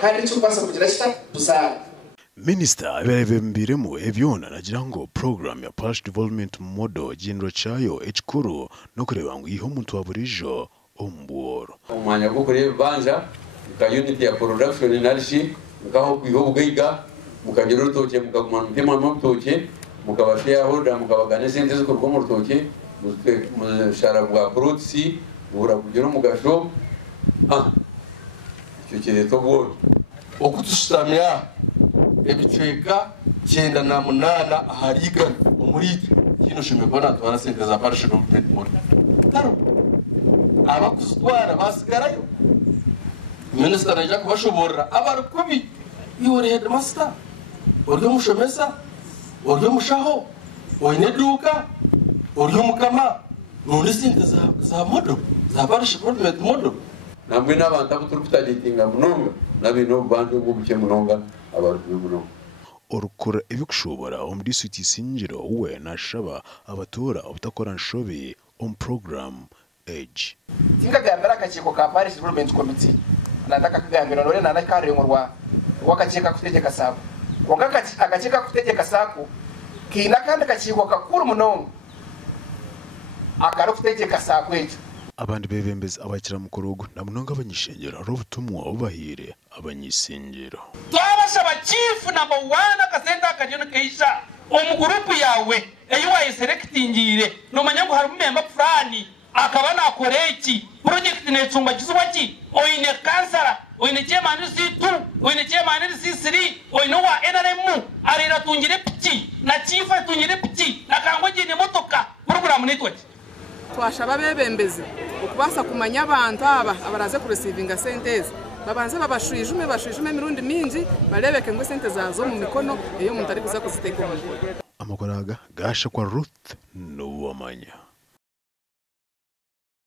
kandi cyo kwasa kugira kita busara. Minister abirembiremo ebyona nagira ngo program ya Parish Development Model ginro chayo ekikuru no kureba ngo iho muntu waburijo omboro. Umwanya bwo kureba banja ka unit ya production energy ngaho kwiho bugaiga mukagira urutoke mukagumana umutima w'urutoke mukabashya holder mukabagana sente zo kurwa mu rutoke mushara bwa protsi bura kugira umugasho icyo kireto bwo okutustamya ebiceka 98 ahariga umuriki kino shimebona twara sente za Parish Development Model taro abakuzwara basigarayo Minister najya kubashobora abarukubi yore headmaster oryo mushomesa oryo mushaho oineduka oryo mukama none sente za model za Parish Development Model namwe n'abantu abuturukutagitinga munonga nabino bantu bubuke munonga abarukubi munonga orukora ibikushobora omudi suti sinjiro we nashaba abatora ubutakora nshobe on program age tinga gambara akakiko ka Parish Development Committee nataka kugambira none nanakarengo rwakakeka kutegeka sako wanga akakeka kutegeka sako kina kandi akakiko kakuru munonga akaro kutegeka sako ejo abandi bebembeza abakira mu kurugo namunonga abanyishengero robutumwa ubahire abanyisengero twabasaba chief number 1 akasenda akajeno keisha omugrupu yawe eyo wayiselectingire nomanya ngo hari umemba fulani akaba nakoreki project necumba kizubaki oine kansara oine chairman C2 oine chairman C3 oine wa NRM arira tungire piki na chief tungire piki nakangoje ne motoka program network twashaba bebembeze ukubasa kumanya abantu aba abaraze ku receiving sentence babanze babashuijume mirundi minji barebeke ngo sente zazo mu mikono iyo umuntu ari kuza kuziteka mu amakoraga gasha kwa Ruth no wamanya.